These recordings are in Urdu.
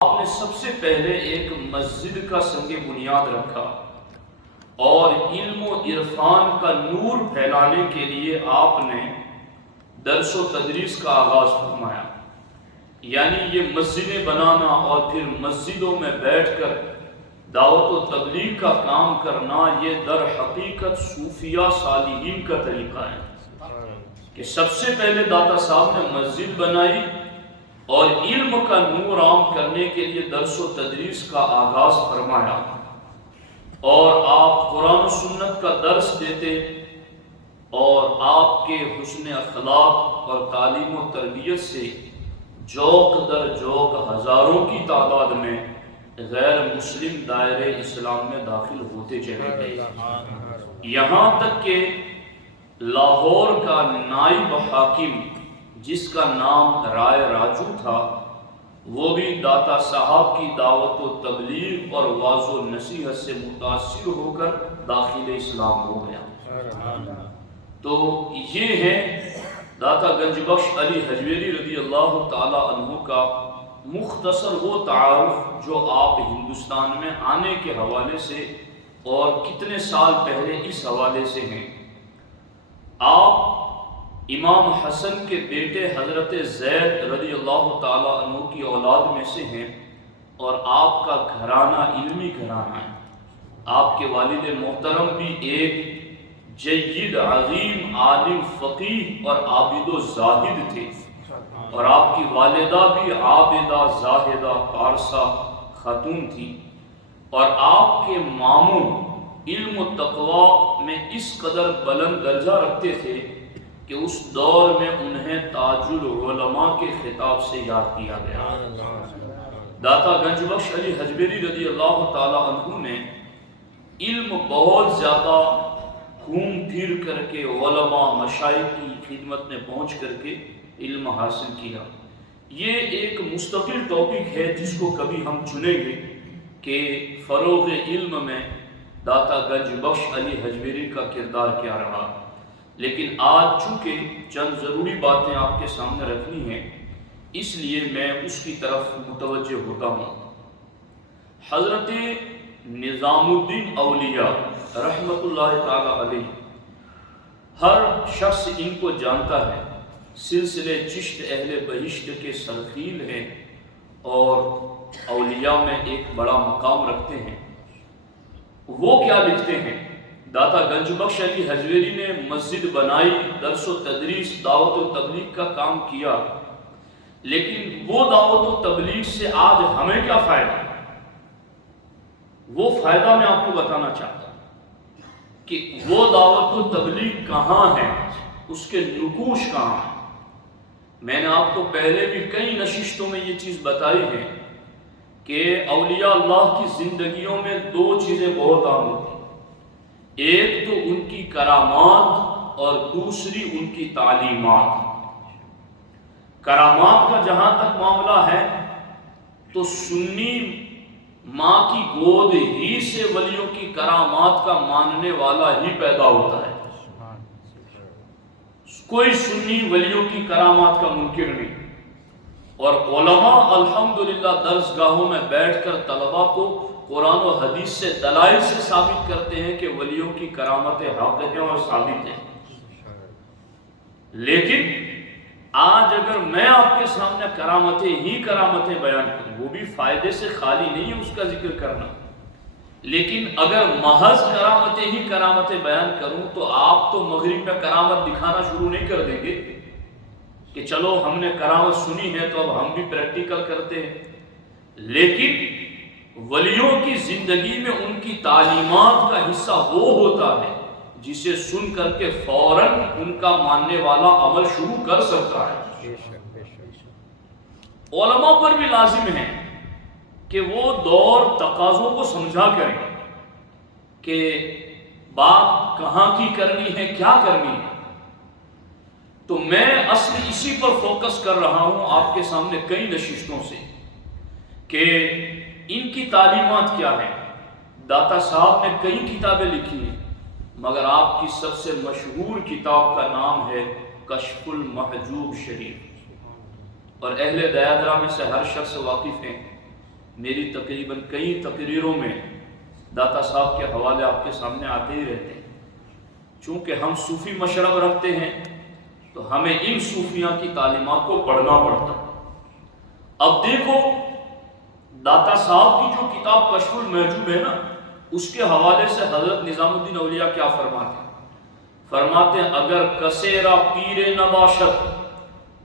آپ نے سب سے پہلے ایک مسجد کا سنگ بنیاد رکھا اور علم و عرفان کا نور پھیلانے کے لیے آپ نے درس و تدریس کا آغاز فرمایا۔ یعنی یہ مسجدیں بنانا اور پھر مسجدوں میں بیٹھ کر دعوت و تبلیغ کا کام کرنا، یہ در حقیقت صوفیہ صالحین کا طریقہ ہے کہ سب سے پہلے داتا صاحب نے مسجد بنائی اور علم کا نور عام کرنے کے لیے درس و تدریس کا آغاز فرمایا، اور آپ قرآن و سنت کا درس دیتے اور آپ کے حسن اخلاق اور تعلیم و تربیت سے جوق در جوق ہزاروں کی تعداد میں غیر مسلم دائرے اسلام میں داخل ہوتے چلے گئے، یہاں تک کہ لاہور کا نائب حاکم جس کا نام رائے راجو تھا، وہ بھی داتا صاحب کی دعوت و تبلیغ اور واعظ و نصیحت سے متاثر ہو کر داخل اسلام ہو گیا۔ تو یہ ہے داتا گنج بخش علی حجویری رضی اللہ تعالی عنہ کا مختصر وہ تعارف جو آپ ہندوستان میں آنے کے حوالے سے اور کتنے سال پہلے اس حوالے سے ہیں۔ آپ امام حسن کے بیٹے حضرت زید رضی اللہ تعالی عنہ کی اولاد میں سے ہیں، اور آپ کا گھرانہ علمی گھرانہ ہے۔ آپ کے والد محترم بھی ایک جید عظیم عالم فقیہ اور عابد و زاہد تھے، اور آپ کی والدہ بھی عابدہ زاہدہ پارسا خاتون تھی، اور آپ کے ماموں علم و تقوی میں اس قدر بلند درجہ رکھتے تھے کہ اس دور میں انہیں تاج العلماء کے خطاب سے یاد کیا گیا۔ داتا گنج بخش علی حجویری رضی اللہ تعالی عنہ نے علم بہت زیادہ گھوم پھر کر کے علماء مشائخ کی خدمت میں پہنچ کر کے علم حاصل کیا۔ یہ ایک مستقل ٹاپک ہے جس کو کبھی ہم چنیں گے کہ فروغ علم میں داتا گنج بخش علی حجویری کا کردار کیا رہا، لیکن آج چونکہ چند ضروری باتیں آپ کے سامنے رکھنی ہیں، اس لیے میں اس کی طرف متوجہ ہوتا ہوں۔ حضرت نظام الدین اولیاء رحمت اللہ تعالی علیہ، ہر شخص ان کو جانتا ہے، سلسلے چشت اہل بہشت کے سرخیل ہیں اور اولیاء میں ایک بڑا مقام رکھتے ہیں۔ وہ کیا لکھتے ہیں؟ داتا گنج بخش علی حجویری نے مسجد بنائی، درس و تدریس دعوت و تبلیغ کا کام کیا، لیکن وہ دعوت و تبلیغ سے آج ہمیں کیا فائدہ؟ وہ فائدہ میں آپ کو بتانا چاہتا ہوں کہ وہ دعوت و تبلیغ کہاں ہے، اس کے نقوش کہاں ہیں۔ میں نے آپ کو پہلے بھی کئی نشستوں میں یہ چیز بتائی ہے کہ اولیاء اللہ کی زندگیوں میں دو چیزیں بہت عام ہوتی ہیں، ایک تو ان کی کرامات اور دوسری ان کی تعلیمات۔ کرامات کا جہاں تک معاملہ ہے تو سنی ماں کی گود ہی سے ولیوں کی کرامات کا ماننے والا ہی پیدا ہوتا ہے، کوئی سنی ولیوں کی کرامات کا منکر نہیں۔ اور علماء الحمدللہ درسگاہوں میں بیٹھ کر طلباء کو قرآن و حدیث سے دلائل سے ثابت کرتے ہیں کہ ولیوں کی کرامتیں حق ہیں اور ثابت ہیں۔ لیکن آج اگر میں آپ کے سامنے کرامتیں ہی کرامتیں بیان کروں، وہ بھی فائدے سے خالی نہیں ہے اس کا ذکر کرنا، لیکن اگر محض کرامتیں ہی کرامتیں بیان کروں تو آپ تو مغرب میں کرامت دکھانا شروع نہیں کر دیں گے کہ چلو ہم نے کرامت سنی ہے تو اب ہم بھی پریکٹیکل کرتے ہیں۔ لیکن ولیوں کی زندگی میں ان کی تعلیمات کا حصہ وہ ہوتا ہے جسے سن کر کے فوراً ان کا ماننے والا عمل شروع کر سکتا ہے۔ علماء پر بھی لازم ہے کہ وہ دور تقاضوں کو سمجھا کریں کہ بات کہاں کی کرنی ہے، کیا کرنی ہے۔ تو میں اصل اسی پر فوکس کر رہا ہوں آپ کے سامنے کئی نشستوں سے کہ ان کی تعلیمات کیا ہیں۔ داتا صاحب نے کئی کتابیں لکھی ہیں، مگر آپ کی سب سے مشہور کتاب کا نام ہے کشف المحجوب شریف، اور اہل دیادرہ میں سے ہر شخص واقف ہیں میری تقریباً کئی تقریروں میں داتا صاحب کے حوالے آپ کے سامنے آتے ہی رہتے ہیں۔ چونکہ ہم صوفی مشرب رکھتے ہیں تو ہمیں ان صوفیاں کی تعلیمات کو پڑھنا پڑتا ہے۔ اب دیکھو داتا صاحب کی جو کتاب کشف المحجوب ہے نا، اس کے حوالے سے حضرت نظام الدین اولیاء کیا فرماتے ہیں؟ فرماتے ہیں اگر کسیرا پیر نباشت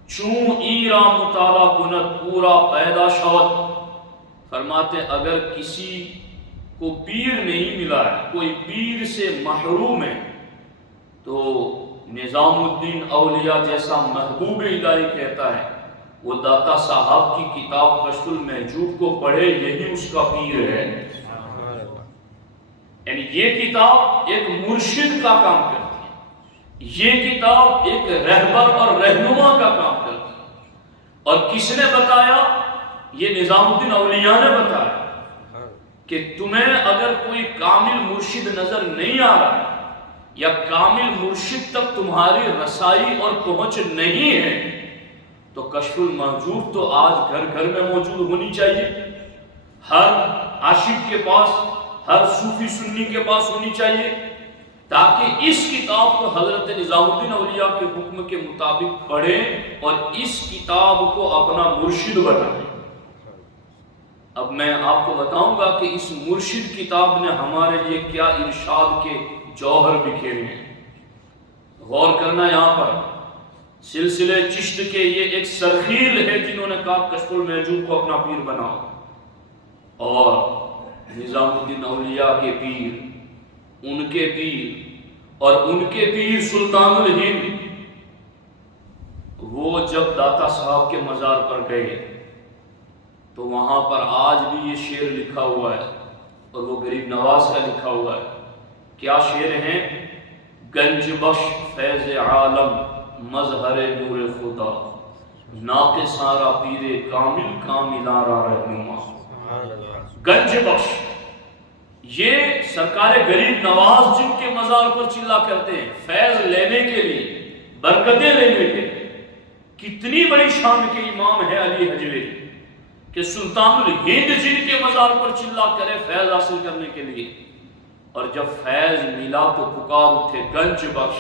چون ایرا مطالعہ کند پورا پیدا شود، فرماتے ہیں اگر کسی کو پیر نہیں ملا ہے، کوئی پیر سے محروم ہے، تو نظام الدین اولیاء جیسا محبوب الہی کہتا ہے وہ داتا صاحب کی کتاب کشف المحجوب کو پڑھے، یہی اس کا پیر ہے۔ یعنی یہ کتاب ایک مرشد کا کام کرتی ہے، یہ کتاب ایک رہبر اور رہنما کا کام کرتی ہے۔ اور کس نے بتایا؟ یہ نظام الدین اولیاء نے بتایا کہ تمہیں اگر کوئی کامل مرشد نظر نہیں آ رہا ہے یا کامل مرشد تک تمہاری رسائی اور پہنچ نہیں ہے تو کشف المحجوب تو آج گھر گھر میں موجود ہونی چاہیے، ہر عاشق کے پاس، ہر صوفی سنی کے پاس ہونی چاہیے، تاکہ اس کتاب کو حضرت نظام الدین اولیاء کے حکم کے مطابق پڑھیں اور اس کتاب کو اپنا مرشد بنائیں۔ اب میں آپ کو بتاؤں گا کہ اس مرشد کتاب نے ہمارے لیے کیا ارشاد کے جوہر بکھیرے ہیں۔ غور کرنا یہاں پر، سلسلے چشت کے یہ ایک سرخیل ہے جنہوں نے کہا کشف المحجوب کو اپنا پیر بناؤ، اور نظام الدین اولیاء کے پیر، ان کے پیر اور ان کے پیر سلطان الہند، وہ جب داتا صاحب کے مزار پر گئے تو وہاں پر آج بھی یہ شعر لکھا ہوا ہے، اور وہ غریب نواز کا لکھا ہوا ہے۔ کیا شعر ہیں؟ گنج بخش فیض عالم مظہر نور خدا، ناقص سارا پیر کامل کاملارا رہنما۔ گنج بخش، یہ سرکار غریب نواز جن کے مزار پر چلا کرتے ہیں فیض لینے کے لیے، برکتیں لینے کے لیے۔ کتنی بڑی شان کے امام ہے علی حجویری کہ سلطان الہند جن کے مزار پر چلا کرے فیض حاصل کرنے کے لیے، اور جب فیض ملا تو پکار اٹھے گنج بخش،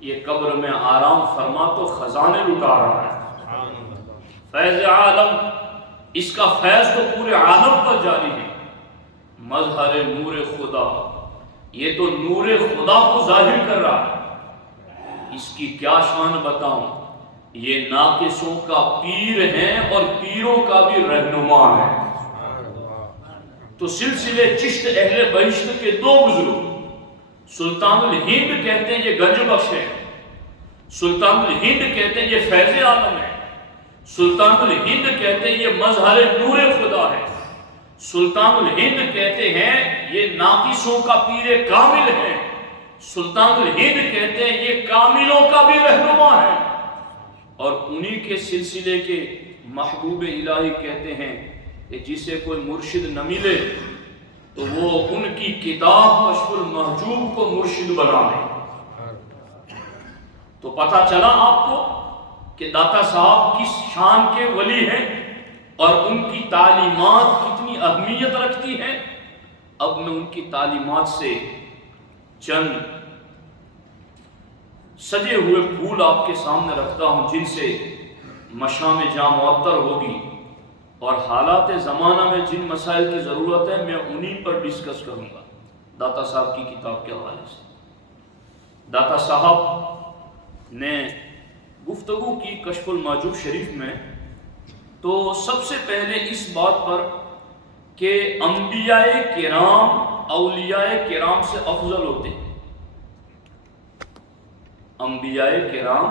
یہ قبر میں آرام فرما تو خزانے لٹا رہا ہے۔ فیض عالم، اس کا فیض تو پورے عالم پر جاری ہے۔ مظہر نور خدا، یہ تو نور خدا کو ظاہر کر رہا ہے۔ اس کی کیا شان بتاؤں، یہ ناقصوں کا پیر ہیں اور پیروں کا بھی رہنما ہے۔ تو سلسلے چشت اہل بہشت کے دو بزرگ، سلطان الہند کہتے ہیں یہ گنج بخش ہے، سلطان الہند کہتے ہیں یہ فیض عالم ہے، سلطان الہند کہتے ہیں یہ مظہر نور خدا ہے، سلطان الہند کہتے ہیں یہ ناقصوں کا پیر کامل ہے، سلطان الہند کہتے ہیں یہ کاملوں کا بھی رہنما ہے۔ اور انہی کے سلسلے کے محبوب الہی کہتے ہیں کہ جسے کوئی مرشد نہ ملے تو وہ ان کی کتاب کشف المحجوب کو مرشد بنا لے۔ تو پتہ چلا آپ کو کہ داتا صاحب کس شان کے ولی ہیں اور ان کی تعلیمات کتنی اہمیت رکھتی ہیں۔ اب میں ان کی تعلیمات سے چند سجے ہوئے پھول آپ کے سامنے رکھتا ہوں جن سے مشام جاں معطر ہوگی، اور حالات زمانہ میں جن مسائل کی ضرورت ہے میں انہی پر ڈسکس کروں گا داتا صاحب کی کتاب کے حوالے سے۔ داتا صاحب نے گفتگو کی کشف المحجوب شریف میں تو سب سے پہلے اس بات پر کہ انبیاء کرام اولیاء کرام سے افضل ہوتے ہیں، انبیاء کرام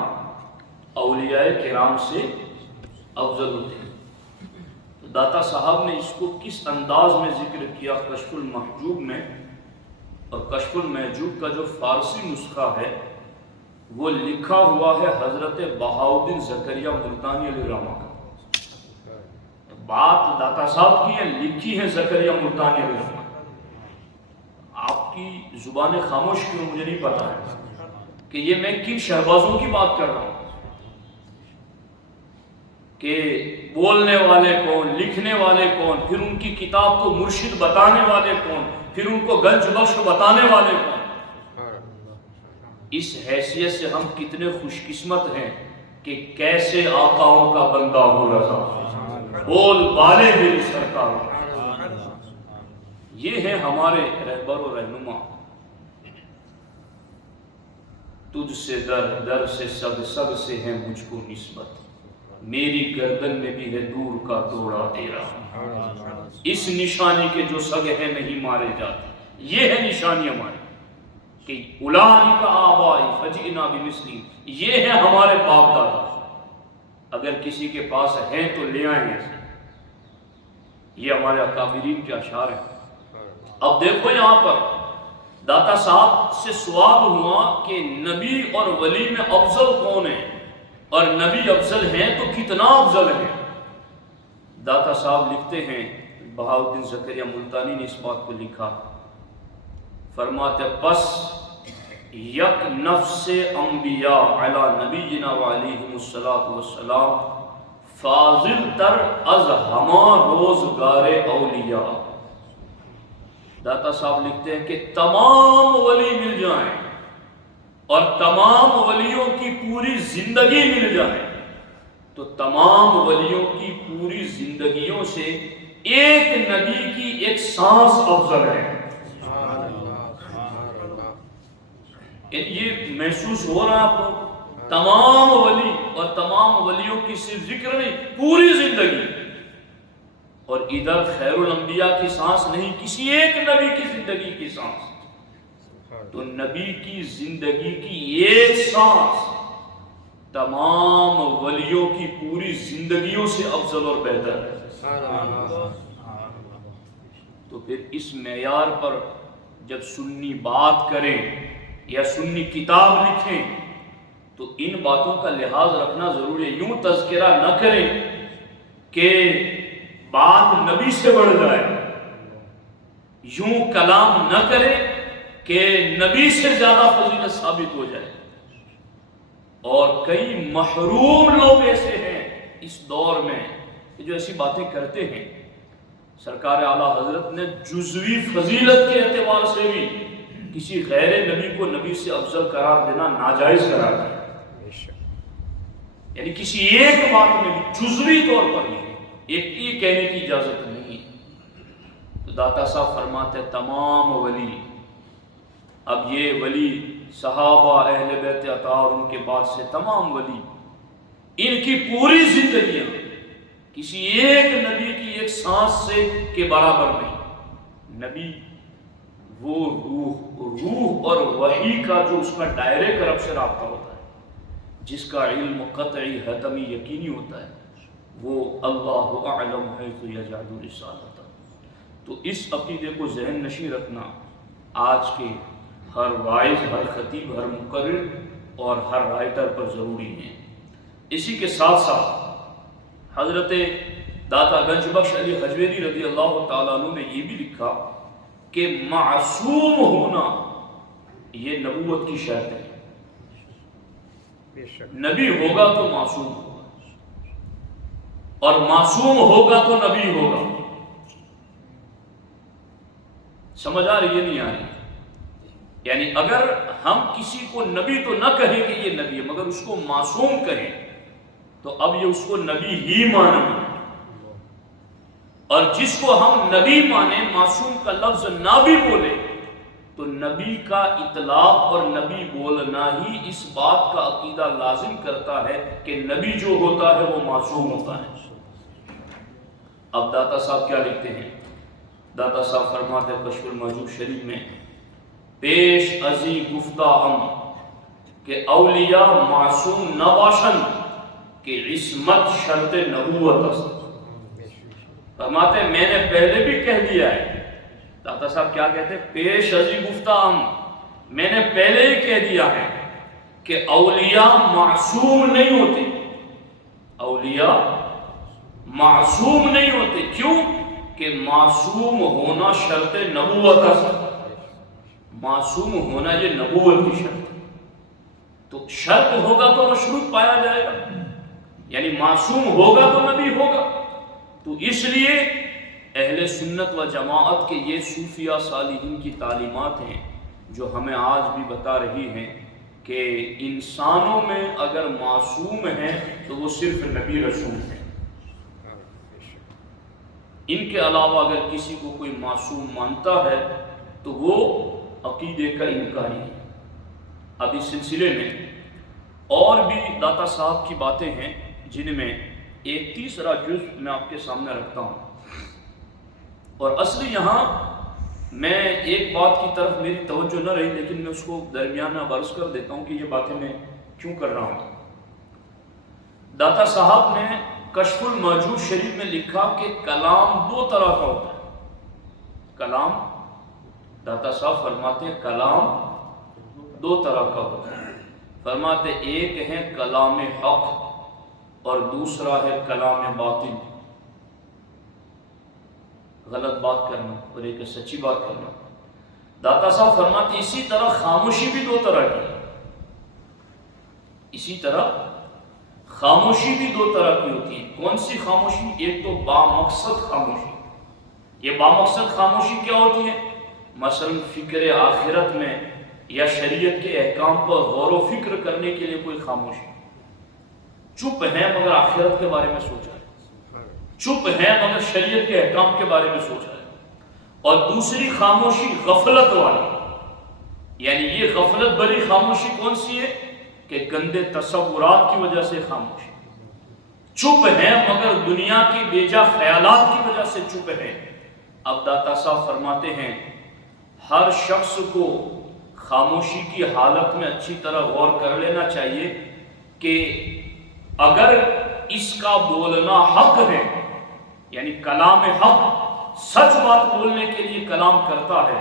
اولیاء کرام سے افضل ہوتے ہیں۔ تو داتا صاحب نے اس کو کس انداز میں ذکر کیا کشف المحجوب میں، اور کشف المحجوب کا جو فارسی نسخہ ہے وہ لکھا ہوا ہے حضرت بہاؤالدین زکریا ملتانی علیہ الرحمہ کا۔ بات داتا صاحب کی ہے، لکھی ہے زکریا ملتانی علیہ الرحمہ۔ آپ کی زبان خاموش کیوں مجھے نہیں پتا ہے کہ یہ میں کن شہبازوں کی بات کر رہا ہوں، کہ بولنے والے کون، لکھنے والے کون، پھر ان کی کتاب کو مرشد بتانے والے کون، پھر ان کو گنج بخش بتانے والے کون. اس حیثیت سے ہم کتنے خوش قسمت ہیں کہ کیسے آقاؤں کا بندہ ہو رہا، بول بالے میری سرکار. یہ ہے ہمارے رہبر و رہنما. تجھ سے در، در سے سگ، سگ سے ہے مجھ کو نسبت، میری گردن میں بھی ہے دور کا دوڑا تیرا. اس نشانی کے جو سگ ہے نہیں مارے جاتے. یہ ہے نشانی ہماری کہ اولئک آبائی فجئنا بمثلہم، یہ ہے ہمارے باپ دادا. اگر کسی کے پاس ہیں تو لے آئیں ایسے. یہ ہمارے اکابرین کے اشعار ہیں. اب دیکھو یہاں پر داتا صاحب سے سوال ہوا کہ نبی اور ولی میں افضل کون ہے، اور نبی افضل ہیں تو کتنا افضل ہے. داتا صاحب لکھتے ہیں، بہاؤالدین زکریا ملتانی نے اس بات کو لکھا، فرماتے پس یک نفس انبیاء علی نبینا وعلیہم السلام فاضل تر از ہما روزگار اولیاء. داتا صاحب لکھتے ہیں کہ تمام ولی مل جائیں اور تمام ولیوں کی پوری زندگی مل جائے تو تمام ولیوں کی پوری زندگیوں سے ایک نبی کی ایک سانس افضل ہے. یہ محسوس ہو رہا ہے آپ کو؟ تمام ولی اور تمام ولیوں کی صرف ذکر نہیں، پوری زندگی. اور ادھر خیر الانبیاء کی سانس نہیں، کسی ایک نبی کی زندگی کی سانس. تو نبی کی زندگی کی ایک سانس تمام ولیوں کی پوری زندگیوں سے افضل اور بہتر ہے. تو پھر اس معیار پر جب سنی بات کریں یا سنی کتاب لکھیں تو ان باتوں کا لحاظ رکھنا ضروری ہے. یوں تذکرہ نہ کریں کہ بات نبی سے بڑھ جائے، یوں کلام نہ کریں کہ نبی سے زیادہ فضیلت ثابت ہو جائے. اور کئی محروم لوگ ایسے ہیں اس دور میں جو ایسی باتیں کرتے ہیں. سرکار اعلیٰ حضرت نے جزوی فضیلت کے اعتبار سے بھی کسی غیر نبی کو نبی سے افضل قرار دینا ناجائز قرار دیا. یعنی کسی ایک بات میں بھی جزوی طور پر بھی ایک یہ کہنے کی اجازت نہیں. تو داتا صاحب فرماتے تمام ولی، اب یہ ولی صحابہ اہل بیت اطہار ان کے بعد سے تمام ولی، ان کی پوری زندگیاں کسی ایک نبی کی ایک سانس سے کے برابر نہیں. نبی وہ روح اور وحی کا جو اس کا ڈائریکٹ رب سے رابطہ ہوتا ہے، جس کا علم قطعی حتمی یقینی ہوتا ہے، وہ اللہ اعلم حیث یجعل رسالتہ. تو اس عقیدے کو ذہن نشین رکھنا آج کے ہر واعظ، ہر خطیب، ہر مقرر اور ہر رائٹر پر ضروری ہے. اسی کے ساتھ ساتھ حضرت داتا گنج بخش علی حجویری رضی اللہ تعالیٰ عنہ نے یہ بھی لکھا کہ معصوم ہونا یہ نبوت کی شرط ہے. نبی ہوگا تو معصوم ہوگا، اور معصوم ہوگا تو نبی ہوگا. سمجھ آ رہی ہے نہیں آ رہی؟ یعنی اگر ہم کسی کو نبی تو نہ کہیں کہ یہ نبی ہے، مگر اس کو معصوم کہیں تو اب یہ اس کو نبی ہی مانیں گے. اور جس کو ہم نبی مانیں، معصوم کا لفظ نہ بھی بولے تو نبی کا اطلاق اور نبی بولنا ہی اس بات کا عقیدہ لازم کرتا ہے کہ نبی جو ہوتا ہے وہ معصوم ہوتا ہے. اب داتا صاحب کیا لکھتے ہیں؟ داتا صاحب فرماتے ہیں کشف المحجوب شریف میں، پیش ازی گفتہ ہم کہ اولیاء معصوم نہ باشن کہ عصمت شرط نبوت است. فرماتے ہیں میں نے پہلے بھی کہہ دیا ہے. داتا صاحب کیا کہتے ہیں؟ پیش ازی گفتہ ہم، میں نے پہلے ہی کہہ دیا ہے کہ اولیاء معصوم نہیں ہوتے. اولیاء معصوم نہیں ہوتے. کیوں؟ کہ معصوم ہونا شرط نبوت ہے. معصوم ہونا یہ نبوت کی شرط ہے. تو شرط ہوگا تو مشروط پایا جائے گا، یعنی معصوم ہوگا تو نبی ہوگا. تو اس لیے اہل سنت و جماعت کے یہ صوفیہ صالحین کی تعلیمات ہیں جو ہمیں آج بھی بتا رہی ہیں کہ انسانوں میں اگر معصوم ہیں تو وہ صرف نبی رسول ہیں، ان کے علاوہ اگر کسی کو کوئی معصوم مانتا ہے تو وہ عقیدے کا انکاری ہے۔ اب اس سلسلے میں اور بھی داتا صاحب کی باتیں ہیں جن میں ایک تیسرا جز میں آپ کے سامنے رکھتا ہوں، اور اصلی یہاں میں ایک بات کی طرف میری توجہ نہ رہی لیکن میں اس کو درمیان میں عرض کر دیتا ہوں کہ یہ باتیں میں کیوں کر رہا ہوں۔ داتا صاحب نے کشف الموجود شریف میں لکھا کہ کلام دو طرح کا ہوتا ہے۔ کلام، داتا صاحب فرماتے ہیں کلام دو طرح کا ہوتا ہے۔ فرماتے ایک ہے کلام حق اور دوسرا ہے کلام باطل، غلط بات کرنا اور ایک سچی بات کرنا۔ داتا صاحب فرماتے اسی طرح خاموشی بھی دو طرح کی، اسی طرح خاموشی بھی دو طرح کی ہوتی ہے۔ کون سی خاموشی؟ ایک تو بامقصد خاموشی۔ یہ بامقصد خاموشی کیا ہوتی ہے؟ مثلا فکر آخرت میں یا شریعت کے احکام پر غور و فکر کرنے کے لیے کوئی خاموشی، چپ ہے مگر آخرت کے بارے میں سوچا ہے، چپ ہے مگر شریعت کے احکام کے بارے میں سوچا ہے۔ اور دوسری خاموشی غفلت والی، یعنی یہ غفلت بری خاموشی کون سی ہے کہ گندے تصورات کی وجہ سے خاموشی، چپ ہے مگر دنیا کی بیجا خیالات کی وجہ سے چپ ہے۔ اب داتا صاحب فرماتے ہیں ہر شخص کو خاموشی کی حالت میں اچھی طرح غور کر لینا چاہیے کہ اگر اس کا بولنا حق ہے، یعنی کلام حق سچ بات بولنے کے لیے کلام کرتا ہے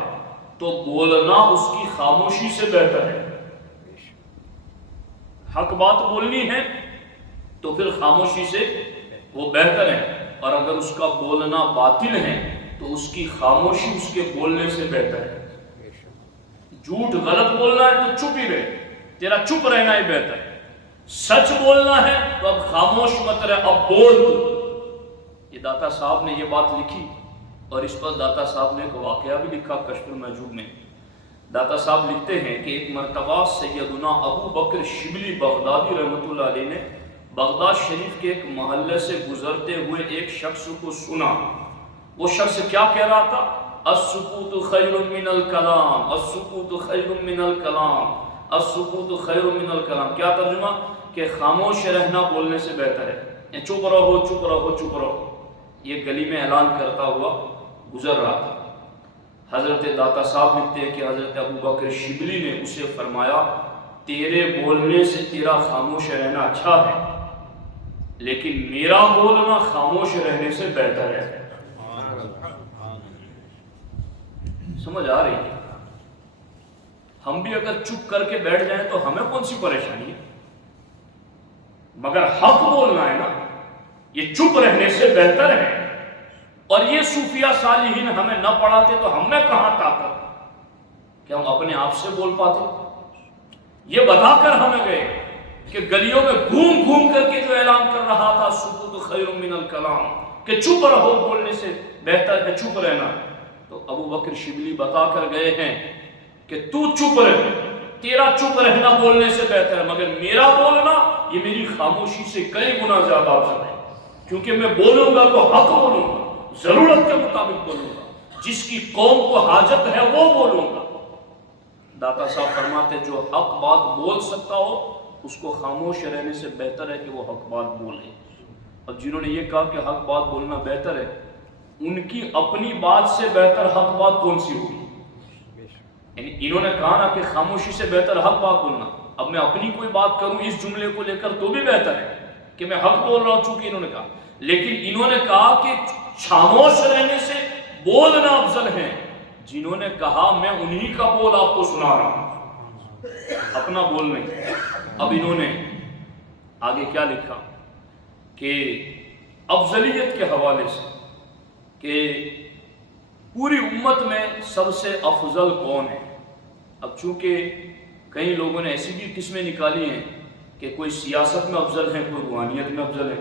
تو بولنا اس کی خاموشی سے بہتر ہے۔ حق بات بولنی ہے تو پھر خاموشی سے وہ بہتر ہے، اور اگر اس کا بولنا باطل ہے تو اس کی خاموشی اس کے بولنے سے بہتر ہے۔ جھوٹ غلط بولنا ہے تو چپ ہی رہے، تیرا چپ رہنا ہی بہتر ہے۔ سچ بولنا ہے تو اب خاموش مت رہے، اب بول تو۔ یہ داتا صاحب نے یہ بات لکھی، اور اس پر داتا صاحب نے ایک واقعہ بھی لکھا کشف الموجود میں۔ داتا صاحب لکھتے ہیں کہ ایک مرتبہ سیدنا ابو بکر شبلی بغدادی رحمۃ اللہ علیہ نے بغداد شریف کے ایک محلے سے گزرتے ہوئے ایک شخص کو سنا۔ وہ شخص کیا کہہ رہا تھا؟ السکوت خیر من الکلام، السکوت خیر من الکلام، السکوت خیر من الکلام۔ کیا ترجمہ؟ کہ خاموش رہنا بولنے سے بہتر ہے، چپ رہو چپ رہو چپ رہو۔ یہ گلی میں اعلان کرتا ہوا گزر رہا تھا۔ حضرت داتا صاحب لکھتے ہیں کہ حضرت ابو بکر شبلی نے اسے فرمایا تیرے بولنے سے تیرا خاموش رہنا اچھا ہے، لیکن میرا بولنا خاموش رہنے سے بہتر ہے۔ سمجھ آ رہی ہے؟ ہم بھی اگر چپ کر کے بیٹھ جائیں تو ہمیں کون سی پریشانی ہے، مگر حق بولنا ہے نا، یہ چپ رہنے سے بہتر ہے۔ اور یہ صوفیہ صالحین ہمیں نہ پڑھاتے تو ہم میں کہاں طاقت کہ ہم اپنے آپ سے بول پاتے؟ یہ بتا کر ہمیں گئے کہ گلیوں میں گھوم گھوم کر کے جو اعلان کر رہا تھا سکوت خیر من الکلام، کہ چپ رہو بولنے سے بہتر ہے چپ رہنا، تو ابو بکر شبلی بتا کر گئے ہیں کہ تو چپ رہ، تیرا چپ رہنا بولنے سے بہتر ہے، مگر میرا بولنا یہ میری خاموشی سے کئی گنا زیادہ افضل ہے، کیونکہ میں بولوں گا تو حق بولوں گا، ضرورت کے مطابق بولوں گا، جس کی قوم کو حاجت ہے وہ بولوں گا۔ داتا صاحب فرماتے جو حق بات بول سکتا ہو اس کو خاموش رہنے سے بہتر ہے کہ وہ حق بات بولے۔ اب جنہوں نے یہ کہا کہ حق بات بولنا بہتر ہے، ان کی اپنی بات سے بہتر حق بات کون سی ہوگی؟ یعنی انہوں نے کہا نا کہ خاموشی سے بہتر حق بات بولنا، اب میں اپنی کوئی بات کروں اس جملے کو لے کر تو بھی بہتر ہے کہ میں حق بول رہا ہوں، چونکہ انہوں نے کہا، لیکن انہوں نے کہا کہ خاموش رہنے سے بولنا افضل ہے۔ جنہوں نے کہا میں انہی کا بول آپ کو سنا رہا ہوں، اپنا بول نہیں۔ اب انہوں نے آگے کیا لکھا کہ افضلیت کے حوالے سے کہ پوری امت میں سب سے افضل کون ہے۔ اب چونکہ کئی لوگوں نے ایسی بھی قسمیں نکالی ہیں کہ کوئی سیاست میں افضل ہے، کوئی روحانیت میں افضل ہے۔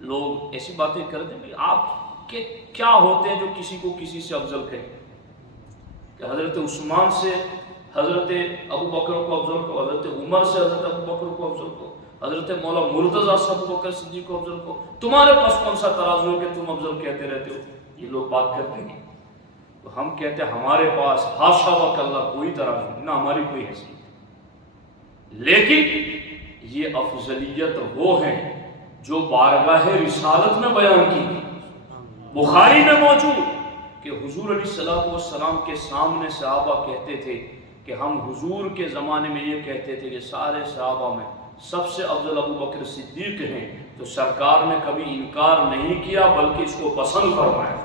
لوگ ایسی باتیں کرتے ہیں آپ کے کیا ہوتے ہیں جو کسی کو کسی سے افضل کہیں کہ حضرت عثمان سے حضرت ابو بکر کو افضل کو، حضرت عمر سے حضرت ابو بکر کو افضل کو، حضرت مولا مرتضیٰ سے ابو بکر صدیق کو افضل کو، تمہارے پاس کون سا ترازو ہے کہ تم افضل کہتے رہتے ہو؟ یہ لوگ بات کرتے ہیں. تو ہم کہتے ہیں ہمارے پاس حاشا وکلا کوئی ترازو نہ ہماری کوئی حیثیت، لیکن یہ افضلیت وہ ہیں جو بارگاہ رسالت میں بیان کی. بخاری میں موجود کہ حضور علیہ السلام کے سامنے صحابہ کہتے تھے کہ ہم حضور کے زمانے میں یہ کہتے تھے کہ سارے صحابہ میں سب سے افضل ابو بکر صدیق ہیں، تو سرکار نے کبھی انکار نہیں کیا بلکہ اس کو پسند فرمایا.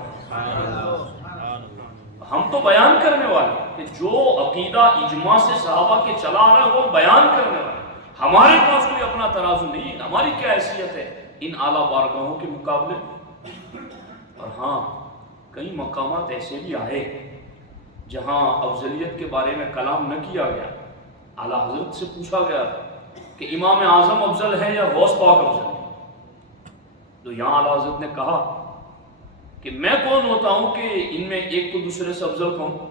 ہم تو بیان کرنے والے کہ جو عقیدہ اجماع سے صحابہ کے چلا آ رہا ہے وہ بیان کرنے والے. ہمارے پاس کوئی اپنا ترازو نہیں ہے، ہماری کیا حیثیت ہے ان اعلیٰ بارگاہوں کے مقابلے. اور ہاں کئی مقامات ایسے بھی آئے جہاں افضلیت کے بارے میں کلام نہ کیا گیا. اعلیٰ حضرت سے پوچھا گیا کہ امام اعظم افضل ہے یا غوث پاک افضل ہے، تو یہاں اعلیٰ حضرت نے کہا کہ میں کون ہوتا ہوں کہ ان میں ایک کو دوسرے سے افضل کہوں.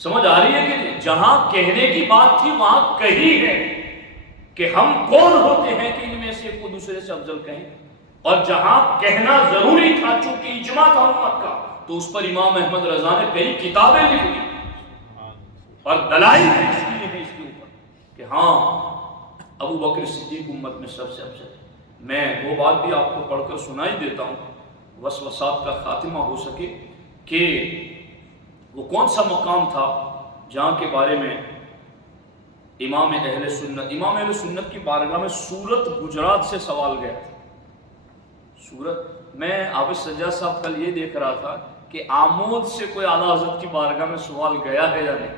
سمجھ آ رہی ہے کہ جہاں کہنے کی بات تھی وہاں کہی ہے کہ ہم کون ہوتے ہیں کہ ان میں سے ایک کو دوسرے سے افضل کہیں، اور جہاں کہنا ضروری تھا چونکہ اجماع تھا امت کا تو اس پر امام احمد رضا نے کئی کتابیں لکھ دی اور دلائل پیش کیے ہیں اس کے اوپر کہ ہاں ابو بکر صدیق امت میں سب سے افضل ہے. میں وہ بات بھی آپ کو پڑھ کر سنائی دیتا ہوں وسوسات کا خاتمہ ہو سکے کہ وہ کون سا مقام تھا جہاں کے بارے میں امام اہل سنت کی بارگاہ میں سورت گجرات سے سوال گیا تھا. سورت میں عابد سجاد صاحب کل یہ دیکھ رہا تھا کہ آمود سے کوئی اعلیٰ حضرت کی بارگاہ میں سوال گیا ہے یا نہیں،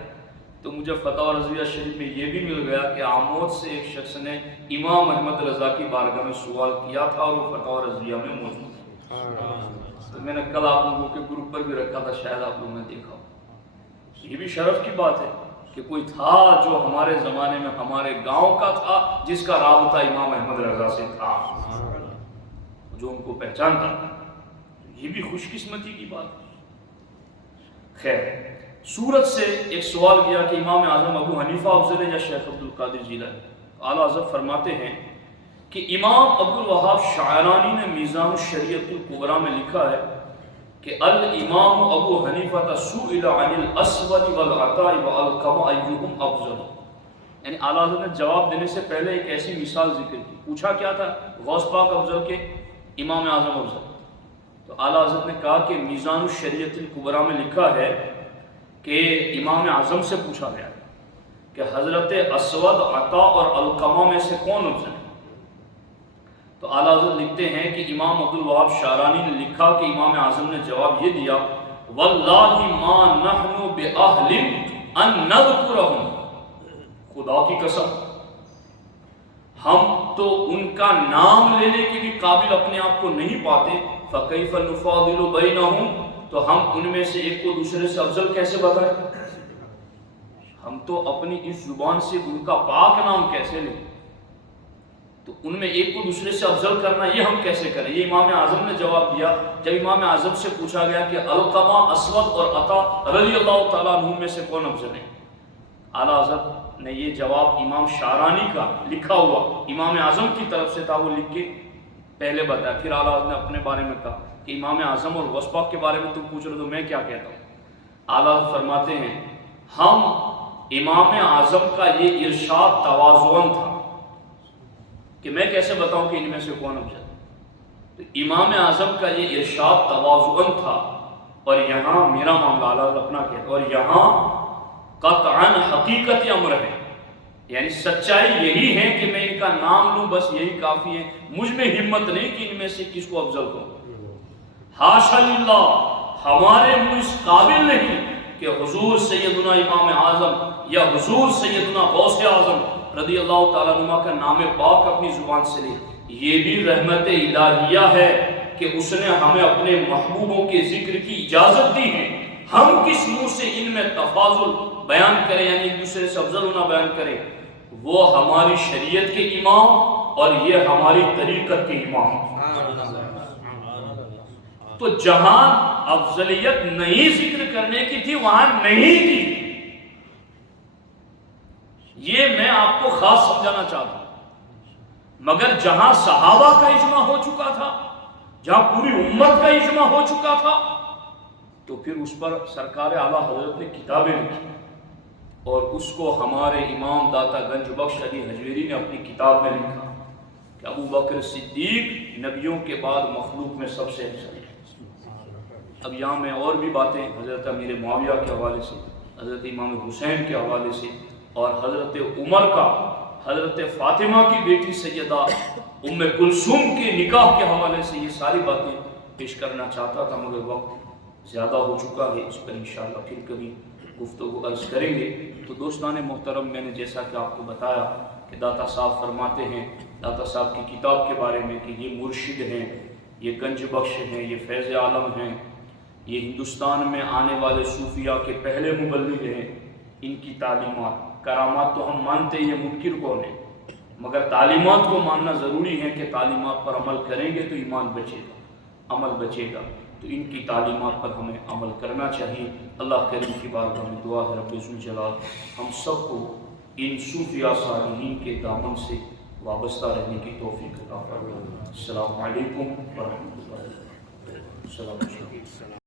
تو مجھے فتح رضویہ شریف میں یہ بھی مل گیا کہ آمود سے ایک شخص نے امام احمد رضا کی بارگاہ میں سوال کیا تھا اور وہ فتح رضویہ میں موجود ہے. تو میں نے کل آپ لوگوں کے گروپ پر بھی رکھا تھا، شاید آپ لوگوں نے دیکھا. یہ بھی شرف کی بات ہے کہ کوئی تھا جو ہمارے زمانے میں ہمارے گاؤں کا تھا جس کا رابطہ امام احمد رضا سے تھا، جو ان کو پہچانتا. یہ بھی خوش قسمتی کی بات ہے. خیر، سورت سے ایک سوال کیا کہ امام اعظم ابو حنیفہ افضل ہے یا شیخ عبد القادر جیلانی. اعلیٰ حضرت فرماتے ہیں کہ امام عبد الوہاب شعرانی نے میزان الشریعت الکبریٰ میں لکھا ہے کہ الامام ابو حنیفہ سئل عن الاسود والعطاء والقمع ایہم افضل. یعنی اعلیٰ حضرت نے جواب دینے سے پہلے ایک ایسی مثال ذکر کی. پوچھا کیا تھا؟ غوث پاک افضل کے امام اعظم افضل. تو اعلیٰ حضرت نے کہا کہ میزان الشریعت الکبریٰ میں لکھا ہے کہ امام اعظم سے پوچھا گیا کہ حضرت اسود، عطا اور القمہ میں سے کون افضل ہے. تو اعلیٰ حضرت لکھتے ہیں کہ امام عبد الوہاب شعرانی نے لکھا کہ امام اعظم نے جواب یہ دیا واللہ ما نحن بأہل ان نذکرہم، خدا کی قسم ہم تو ان کا نام لینے کے بھی قابل اپنے آپ کو نہیں پاتے. فکیف نفاضل بینہم، تو ہم ان میں سے ایک کو دوسرے سے افضل کیسے بتائیں؟ ہم تو اپنی اس زبان سے ان کا پاک نام کیسے لیں؟ تو ان میں ایک کو دوسرے سے افضل کرنا یہ ہم کیسے کریں؟ یہ امام اعظم نے جواب دیا جب امام اعظم سے پوچھا گیا کہ القمہ، اسود اور عطا رضی اللہ تعالیٰ عنہ میں سے کون افضل ہے. اعلیٰ حضرت نے یہ جواب امام شعرانی کا لکھا ہوا امام اعظم کی طرف سے تھا وہ لکھ کے پہلے بتایا. پھر اعلیٰ حضرت نے اپنے بارے میں کہا کہ امام اعظم اور غوث پاک کے بارے میں تم پوچھ رہے تو میں کیا کہتا ہوں. اعلیٰ حضرت فرماتے ہیں ہم امام اعظم کا یہ ارشاد تواضعاً تھا کہ میں کیسے بتاؤں کہ ان میں سے کون افضل. تو امام اعظم کا یہ ارشاد تواضعاً تھا اور یہاں میرا معاملہ اعلیٰ حضرت اپنا کہتا اور یہاں قطعاً حقیقت امر ہے، یعنی سچائی یہی ہے کہ میں ان کا نام لوں بس یہی کافی ہے. مجھ میں ہمت نہیں کہ ان میں سے کس کو افضل کروں. حاشا للہ، ہمارے منہ اس قابل نہیں کہ حضور سیدنا امام اعظم یا حضور سیدنا غوث اعظم رضی اللہ تعالیٰ عنہ کا نام پاک اپنی زبان سے لے. یہ بھی رحمت الہیہ ہے کہ اس نے ہمیں اپنے محبوبوں کے ذکر کی اجازت دی ہے. ہم کس منہ سے ان میں تفاضل بیان کریں، یعنی ایک دوسرے سے افضل ہونا بیان کریں؟ وہ ہماری شریعت کے امام اور یہ ہماری طریقت کے امام۔ تو جہاں افضلیت نہیں ذکر کرنے کی تھی وہاں نہیں تھی، یہ میں آپ کو خاص سمجھانا چاہتا ہوں۔ مگر جہاں صحابہ کا اجماع ہو چکا تھا، جہاں پوری امت کا اجماع ہو چکا تھا، تو پھر اس پر سرکار اعلیٰ حضرت نے کتابیں لکھی، اور اس کو ہمارے امام داتا گنج بخش علی حجویری نے اپنی کتاب میں لکھا کہ ابو بکر صدیق نبیوں کے بعد مخلوق میں سب سے افضل ہے۔ اب یہاں میں اور بھی باتیں حضرت امیر معاویہ کے حوالے سے، حضرت امام حسین کے حوالے سے، اور حضرت عمر کا حضرت فاطمہ کی بیٹی سیدہ ام کلثوم کے نکاح کے حوالے سے یہ ساری باتیں پیش کرنا چاہتا تھا، مگر وقت زیادہ ہو چکا ہے، اس پر انشاءاللہ پھر کبھی گفتگو عرض کریں گے۔ تو دوستان محترم، میں نے جیسا کہ آپ کو بتایا کہ داتا صاحب فرماتے ہیں داتا صاحب کی کتاب کے بارے میں کہ یہ مرشد ہیں، یہ گنج بخش ہیں، یہ فیض عالم ہیں، یہ ہندوستان میں آنے والے صوفیاء کے پہلے مبلغ ہیں۔ ان کی تعلیمات، کرامات تو ہم مانتے ہیں، یہ منکر کون ہے، مگر تعلیمات کو ماننا ضروری ہے کہ تعلیمات پر عمل کریں گے تو ایمان بچے گا، عمل بچے گا۔ تو ان کی تعلیمات پر ہمیں عمل کرنا چاہیے۔ اللہ کریم کی بارگاہ میں دعا ہے رب ذوالجلال ہم سب کو ان صوفیاء صالحین کے دامن سے وابستہ رہنے کی توفیق عطا فرمائے۔ السلام علیکم ورحمۃ اللہ۔ السلام علیکم۔